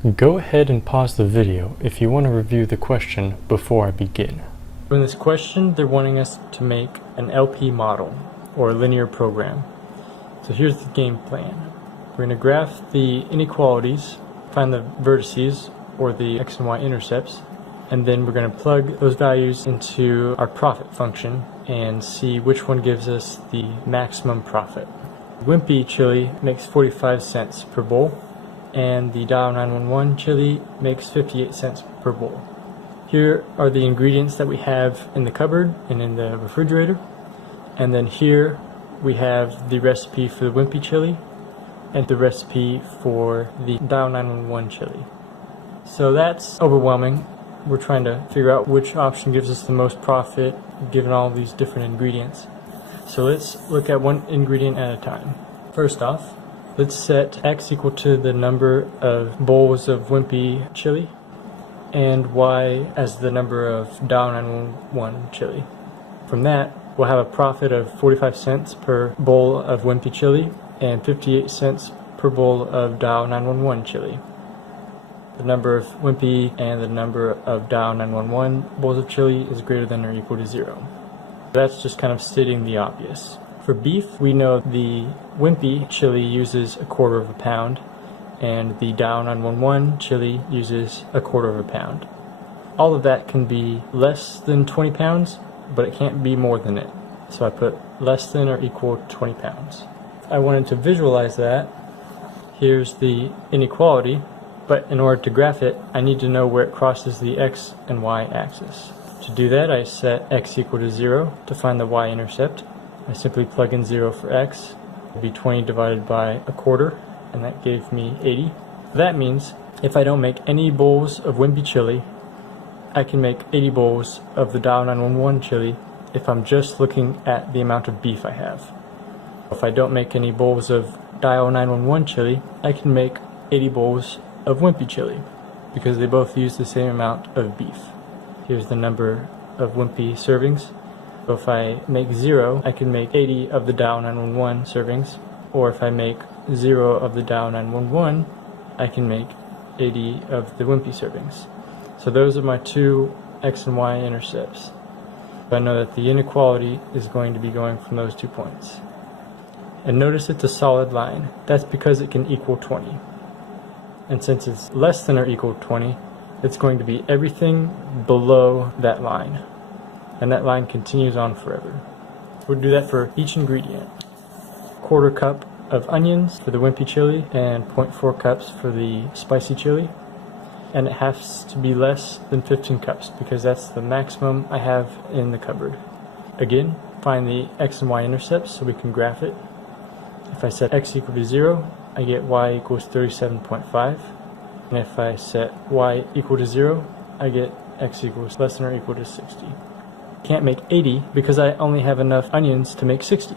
Go ahead and pause the video if you want to review the question before I begin. In this question, they're wanting us to make an LP model, or a linear program. So here's the game plan. We're going to graph the inequalities, find the vertices, or the x and y intercepts, and then we're going to plug those values into our profit function and see which one gives us the maximum profit. Wimpy chili makes 45 cents per bowl, and the Dial 911 chili makes 58 cents per bowl. Here are the ingredients that we have in the cupboard and in the refrigerator, and then here we have the recipe for the Wimpy chili and the recipe for the Dial 911 chili. So that's overwhelming. We're trying to figure out which option gives us the most profit given all these different ingredients. So let's look at one ingredient at a time. First off, let's set x equal to the number of bowls of Wimpy chili and y as the number of Dial 911 chili. From that, we'll have a profit of 45 cents per bowl of Wimpy chili and 58 cents per bowl of Dial 911 chili. The number of Wimpy and the number of Dial 911 bowls of chili is greater than or equal to 0. That's just kind of stating the obvious. For beef, we know the Wimpy chili uses 1/4 pound and the Dial 911 chili uses 1/4 pound. All of that can be less than 20 pounds, but it can't be more than it. So I put less than or equal to 20 pounds. I wanted to visualize that. Here's the inequality, but in order to graph it, I need to know where it crosses the x and y axis. To do that, I set x equal to 0 to find the y-intercept. I simply plug in 0 for x. It will be 20 divided by 1/4, and that gave me 80. That means if I don't make any bowls of Wimpy chili, I can make 80 bowls of the Dial 911 chili if I'm just looking at the amount of beef I have. If I don't make any bowls of Dial 911 chili, I can make 80 bowls of Wimpy chili because they both use the same amount of beef. Here's the number of Wimpy servings. So if I make 0, I can make 80 of the Dial 911 servings, or if I make 0 of the Dial 911, I can make 80 of the Wimpy servings. So those are my two x and y intercepts. I know that the inequality is going to be going from those 2 points. And notice it's a solid line. That's because it can equal 20. And since it's less than or equal to 20, it's going to be everything below that line. And that line continues on forever. We'll do that for each ingredient. 1/4 cup of onions for the Wimpy chili and 0.4 cups for the spicy chili. And it has to be less than 15 cups because that's the maximum I have in the cupboard. Again, find the x and y intercepts so we can graph it. If I set x equal to 0, I get y equals 37.5. And if I set y equal to 0, I get x equals less than or equal to 60. Can't make 80 because I only have enough onions to make 60.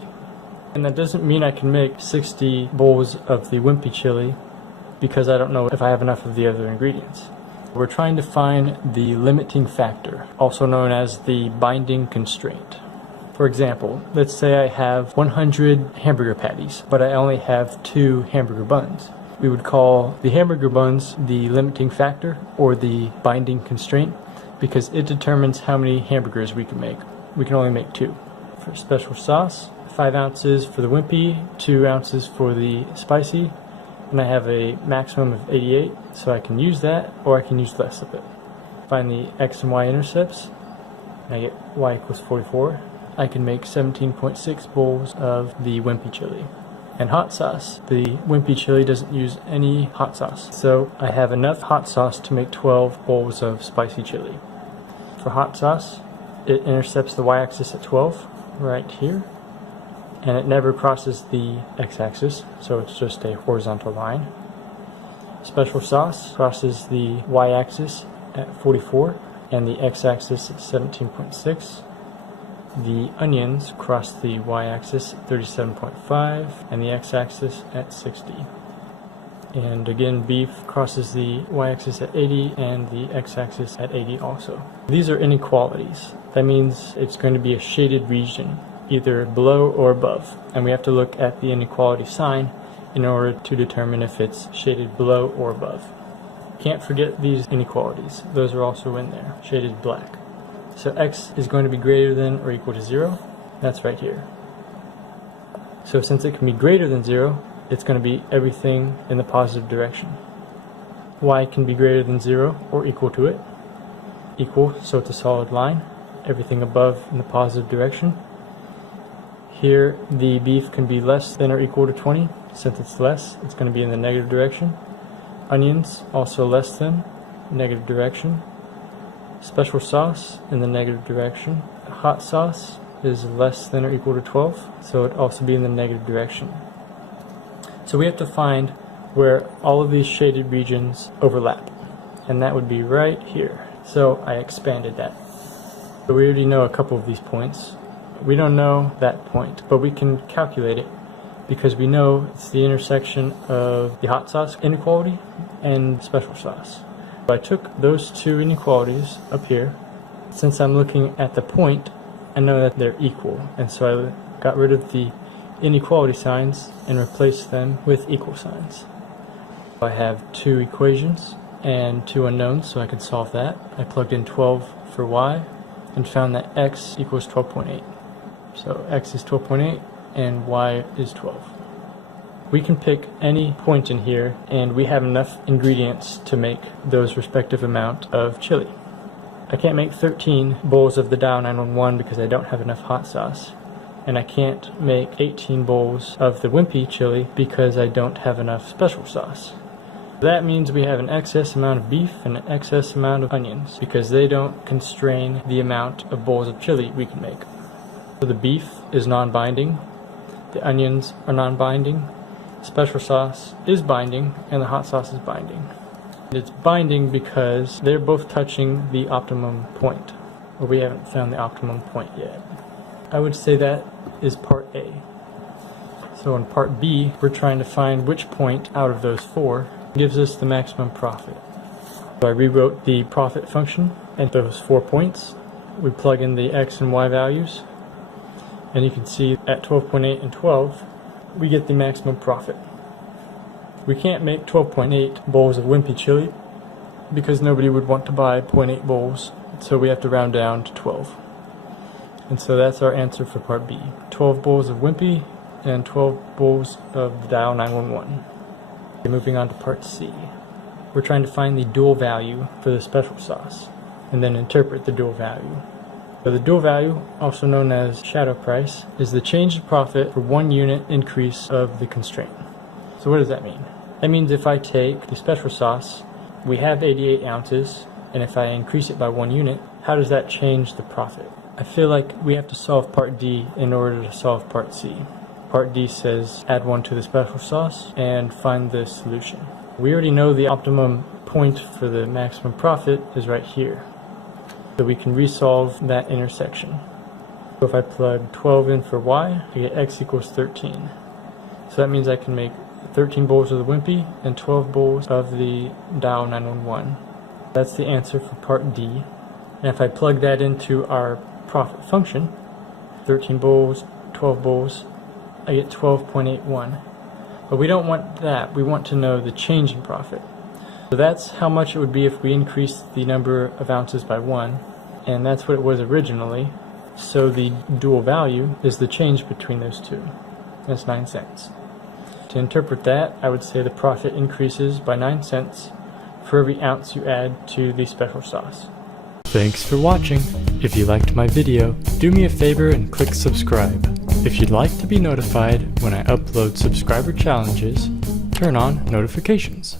And that doesn't mean I can make 60 bowls of the Wimpy chili because I don't know if I have enough of the other ingredients. We're trying to find the limiting factor, also known as the binding constraint. For example, let's say I have 100 hamburger patties, but I only have 2 hamburger buns. We would call the hamburger buns the limiting factor or the binding constraint because it determines how many hamburgers we can make. We can only make 2. For special sauce, 5 ounces for the Wimpy, 2 ounces for the spicy, and I have a maximum of 88, so I can use that or I can use less of it. Find the x and y intercepts, and I get y equals 44. I can make 17.6 bowls of the Wimpy chili. And hot sauce. The Wimpy chili doesn't use any hot sauce, so I have enough hot sauce to make 12 bowls of spicy chili. For hot sauce, it intercepts the y-axis at 12, right here, and it never crosses the x-axis, so it's just a horizontal line. Special sauce crosses the y-axis at 44, and the x-axis at 17.6. The onions cross the y-axis at 37.5 and the x-axis at 60. And again, beef crosses the y-axis at 80 and the x-axis at 80 also. These are inequalities. That means it's going to be a shaded region, either below or above. And we have to look at the inequality sign in order to determine if it's shaded below or above. Can't forget these inequalities. Those are also in there, shaded black. So x is going to be greater than or equal to 0. That's right here. So since it can be greater than 0, it's going to be everything in the positive direction. Y can be greater than 0 or equal to it. Equal, so it's a solid line. Everything above in the positive direction. Here, the beef can be less than or equal to 20. Since it's less, it's going to be in the negative direction. Onions, also less than, negative direction. Special sauce in the negative direction. Hot sauce is less than or equal to 12, so it'd also be in the negative direction. So we have to find where all of these shaded regions overlap, and that would be right here. So I expanded that. So we already know a couple of these points. We don't know that point, but we can calculate it because we know it's the intersection of the hot sauce inequality and special sauce. So I took those two inequalities up here. Since I'm looking at the point, I know that they're equal, and so I got rid of the inequality signs and replaced them with equal signs. I have two equations and two unknowns, so I could solve that. I plugged in 12 for y and found that x equals 12.8. So x is 12.8 and y is 12. We can pick any point in here and we have enough ingredients to make those respective amount of chili. I can't make 13 bowls of the Dial 911 because I don't have enough hot sauce. And I can't make 18 bowls of the Wimpy chili because I don't have enough special sauce. That means we have an excess amount of beef and an excess amount of onions because they don't constrain the amount of bowls of chili we can make. So the beef is non-binding, the onions are non-binding, special sauce is binding, and the hot sauce is binding. It's binding because they're both touching the optimum point, but we haven't found the optimum point yet. I would say that is part A. So in part B, we're trying to find which point out of those four gives us the maximum profit. So I rewrote the profit function and those 4 points. We plug in the x and y values, and you can see at 12.8 and 12, we get the maximum profit. We can't make 12.8 bowls of Wimpy chili because nobody would want to buy 0.8 bowls, so we have to round down to 12. And so that's our answer for part B. 12 bowls of Wimpy and 12 bowls of the Dial 911. Okay, moving on to part C. We're trying to find the dual value for the special sauce and then interpret the dual value. So the dual value, also known as shadow price, is the change in profit for 1 unit increase of the constraint. So what does that mean? That means if I take the special sauce, we have 88 ounces, and if I increase it by 1 unit, how does that change the profit? I feel like we have to solve part D in order to solve part C. Part D says add 1 to the special sauce and find the solution. We already know the optimum point for the maximum profit is right here. So we can resolve that intersection. So if I plug 12 in for y, I get x equals 13. So that means I can make 13 bowls of the Wimpy and 12 bowls of the Dial 911. That's the answer for part D. And if I plug that into our profit function, 13 bowls, 12 bowls, I get 12.81. But we don't want that. We want to know the change in profit. So that's how much it would be if we increased the number of ounces by 1, and that's what it was originally. So the dual value is the change between those two. That's 9 cents. To interpret that, I would say the profit increases by 9 cents for every ounce you add to the special sauce. Thanks for watching. If you liked my video, do me a favor and click subscribe. If you'd like to be notified when I upload subscriber challenges, turn on notifications.